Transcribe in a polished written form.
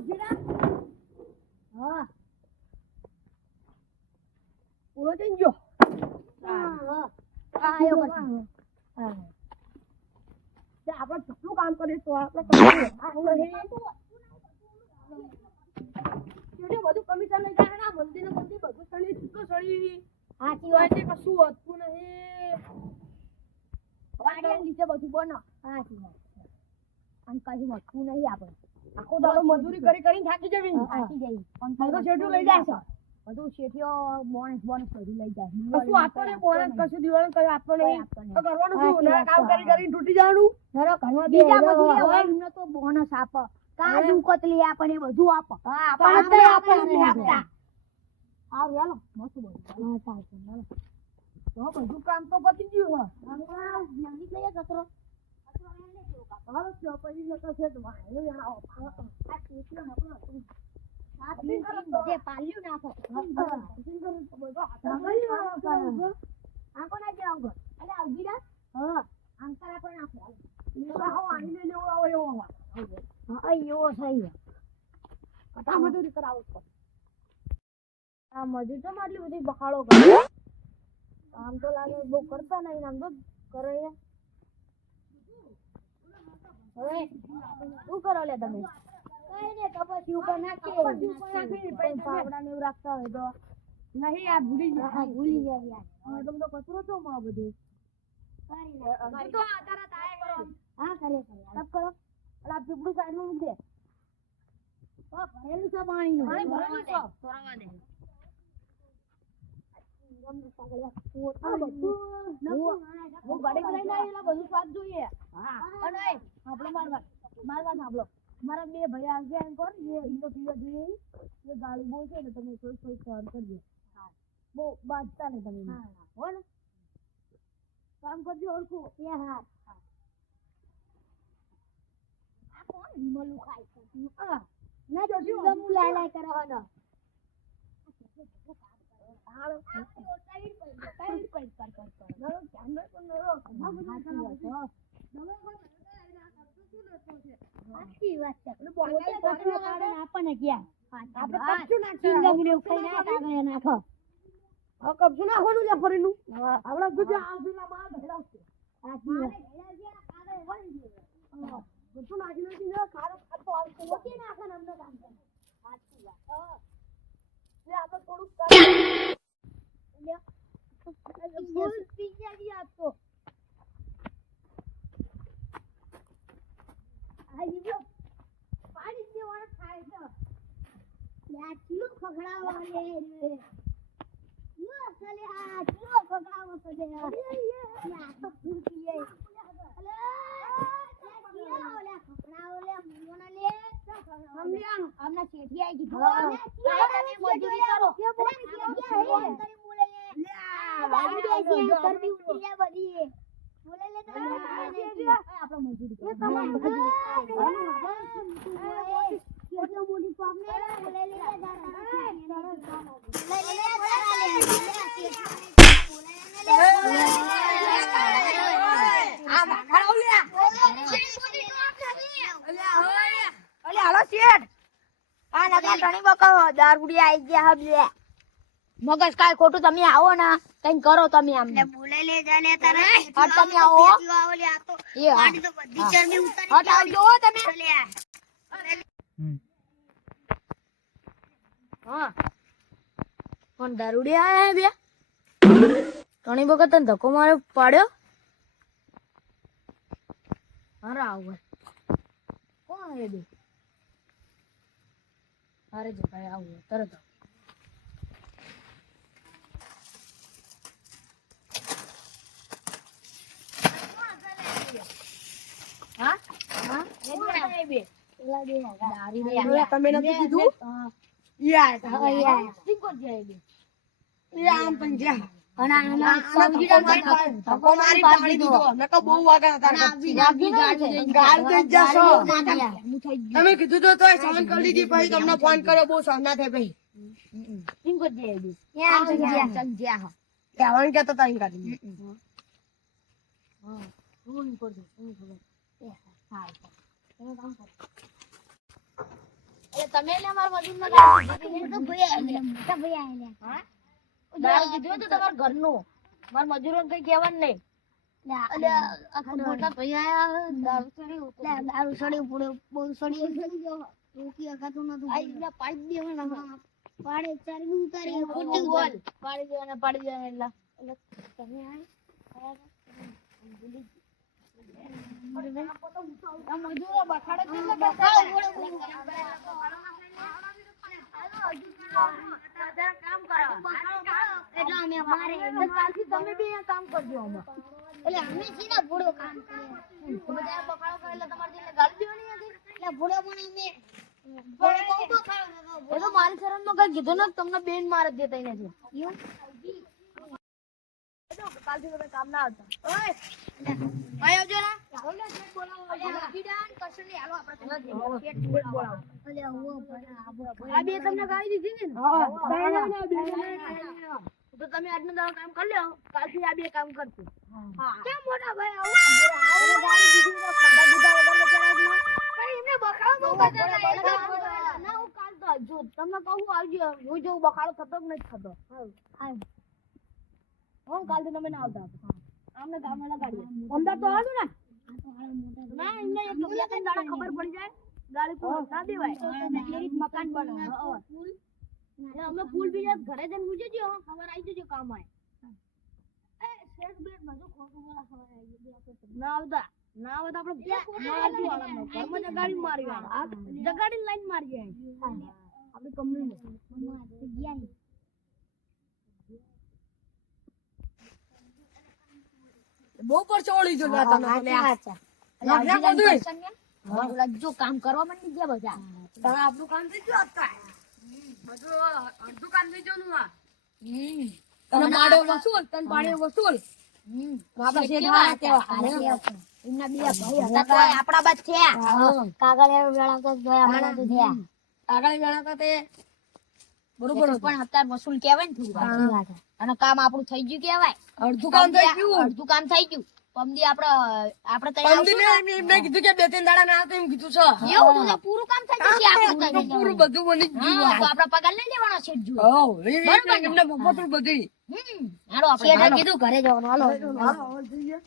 મજૂરા હા પૂરો થઈ ગયો હા આયો પછી હા આપણે કેટલું કામ કરીએ તો આપણે બધું કમિશન લઈ જાય ને મંદિર બધું સળી છૂટો સળી સાચી વાત છે કશું વધતું નહીં વાડિયા નીચે બધું બનો સાચી વાત અને કશું વધતું નહીં આપણે આખો દાડો મજૂરી કરી થાકી જવી થાકી જઈ પણ બધું શેઠું લઈ જાય છે બધું શેઠીઓ બોનસ બધું લઈ જાય કશું આપણને બોનસ કશું દિવાળી કશું આપણને તો કરવાનું શું ના કામ કરી તૂટી જવાનું ધરો ઘરમાં બીજા મજૂરી હોય એમને તો બોનસ આપો કાજુ કતલી આપણને બધું આપો હા આપણને આપતા આ વેલો મસ્ત બધું હા ચાલશે તો બધું કામ તો પતી ગયું હો જલ્દી લઈએ કચરો હાલો તો પછી નતો છે તો વાયો આવો આ કેસલો આપણો આ જે પાલ્યું નાખો આંકો ના જાવ ગો અરે આવજીરા હા આંકરા પણ નાખો આવો આઈને લેવો આવો એવો હા એવો થઈ આ મજૂરી કરાવો આ મજૂર તો મારી બધી બખાડો કરે આમ તો લાગે બહુ કરતા નહીં આમ તો કરે હવે શું કરો લે તમે કઈ ને કપસી ઉપર નાખી પાવડા ને એવું રાખતા હોય તો નહીં આ ભૂલી જાય યાર તમે તો કચરો છો માં બધું તો આધાર તાય કરો હા કરે તબ કરો અલા પીપળું સાઈડ માં મૂક દે ઓ ભરેલું છે પાણી નું ભરવાનું છે તોરાવા દે હું ગાડી લઈને આવેલા બધું સ્વાદ જોઈએ હા અને આપણે મારવા સાંભળો મારા બે ભાઈ આવ્યા એમ કોણ જે ઇન્ડો પીવા જોઈએ એ ગાડી બોલ છે ને તમે થોડી સહન કરજો હા બહુ બાજતા ને તમે હો ને કામ કરજો ઓળખું એ હા આ કોણ વિમલું ખાય છે ના જોજો ગમુ લાય કરવાનો હાલો ટાઈટ કર નરો ધ્યાન રાખો નરો સાચી વાત છે આપણને ક્યાં આપણે કબજું નાખીને ખાઈ નાખો હવે કબજું નાખવાનું છે ફરીનું આપણે ગુજા આજુના માં ભેળાવશે સાચી વાત બધું નાખીને દીધો ખારો ખાતો આવશે ઓકે નાખન અમને કામ કરે સાચી વાત લે આપણે થોડું ફૂલ પીઝા દી આપતો આઈ જો પાણી દેવાનો ખાય છે યાર કિલો ખગડાવો લે યો ચલે આ કિલો ખગડાવો તો દે યાર તો ફૂલ પીએ અલે ખગડાવો લે મોના લે સમજ્યા આમના શેઠી આઈ ગઈ તમે મજૂરી કરો કરી બોલે લે કરવી ઉઠી બધી બોલે લે તો આપણો મજૂરી એ તમારે કેટલો મોટી પાપ ને બોલે લે આ માખડાવ લે અલે હાલો શેઠ આ નકા ટણી બકાવો દારૂડી આઈ ગયા હબ લે મગજ કાય ખોટું તમે આવો ને કઈ કરો તમે આમ લે બોલે લે જા લે તારે હટ તમે આવો આવો લે આ તો પાડી તો બધી ચરમી ઉતારી હટ આવજો તમે લે હા કોણ દારૂડી આયા હે બે ટણી બકા તને ધક્કો માર્યો પાડ્યો અરે આવો કોણ હે બે અરે જો ભાઈ આવો તરત હા હા એ બે પેલા બે દારી બે તમે નથી કીધું યાર સિંકો જાય બે આમ પંજા અને આના ધક્કો મારી પાડી દીધો નકો બહુ વાગા હતા ગાલ દે જશો તમે કીધું તો તોય સહન કરી લીધી પછી તમને ફોન કર્યો બહુ સહના થાય ભાઈ સિંકો જાય બે યાર સંજ્યા કહેવાનું કે તો તઈ કરી હા ફોન કરજો એ હા તમે કામ કરો અરે તમે લે મારા મજૂર તો ભાઈ મોટા ભાઈ આયા હા દારૂ કીધું તો તમારા ઘરનું મારા મજૂરો કઈ કહેવાનું નહીં મોટા ભાઈ આયા દારૂ સડી પડે બહુ સડી ગયો રોકી અગાતું નતું આ પાઇપ દેવાના પાડે ચારી ઉતારી ખોટી બોલ પાડી દેવાના એટલે તમે આ મજૂરો બખાડે કામ એટલે અમે મારે કાલથી તમે બી અહીંયા કામ કરજો અમે એટલે અમે સીધા ભૂડો કામ કરીએ બધા બખાડો કરે એટલે તમારે જેને ગાડી દેવાની હતી એટલે ભૂડો પણ અમે ભૂડો બહુ બખાડો એ તો મારી શરમમાં કઈ કીધું ને તમને બેન માર દેતા નથી એવું કાલથી તમે કામ ના આવતા ઓય ભાઈ આવજો ને બોલો શેઠ બોલાવો ગીડાન કશું નહીં હાલો આપણે શેઠ બોલાવો અલે હું આ બે તમને ગાડી દીધી ને હા તો તમે આજનો દાડો કામ કરી લો કાલથી આ બે કામ કરશું હા કેમ મોટા ભાઈ આવો ગાડી દીધી તો ખાડા બુડા વગર બચારા પણ એમને બખાડો બહુ બચારા ના હું કાલ તો જો તમને કહું આવજો હું જો બખાડો થતો જ નથી થતો હા હું કાલથી તમે ના આવતા આમને ગામમાં ગાડી અંદર તો આવજો ને ના એમને એક કલાક દાડા ખબર પડી જાય ગાડી કોઈ ના દેવાય એક મકાન બનાવો અમે ફૂલ બી ઘરે જઈને પૂછજો ખબર આવી જજો કામ આય એ શેઠ બેટ બધું ખોટું બોલા ખબર આવી ના આવતા આપણે ઘરમાં જગાડી મારી જગાડી લાઈન મારી જાય આપણી કંપની બહુ પર ચોળી જો ના તમે જો કામ કરવા માંડી ગયા બધા તમે આપણું કામ થઈ ગયું હતા બધું અડધું કામ થઈ ગયું આ તને પાડે વસૂલ બાબા છે એમના બે ભાઈ હતા તો આપડા બાદ છે કાગળ વેળાવતા જોયા આપડા તો છે કાગળ વેળાવતા તે બરોબર પણ અત્યારે વસૂલ કહેવાય ને થોડું અને કામ આપણું થઈ ગયું કહેવાય અડધું કામ થઈ ગયું પમદી આપણે તૈયાર એમને કીધું કે બે ત્રણ દાડા ના આવતો એમ કીધું છે એવું તો પૂરું કામ થઈ ગયું આપણું પૂરું બધું બની ગયું તો આપડા પગાર લઈ લેવાનો છે જો બરોબર એમને મફત બધું હાલો આપણે કીધું ઘરે જવાનું હાલો જોઈએ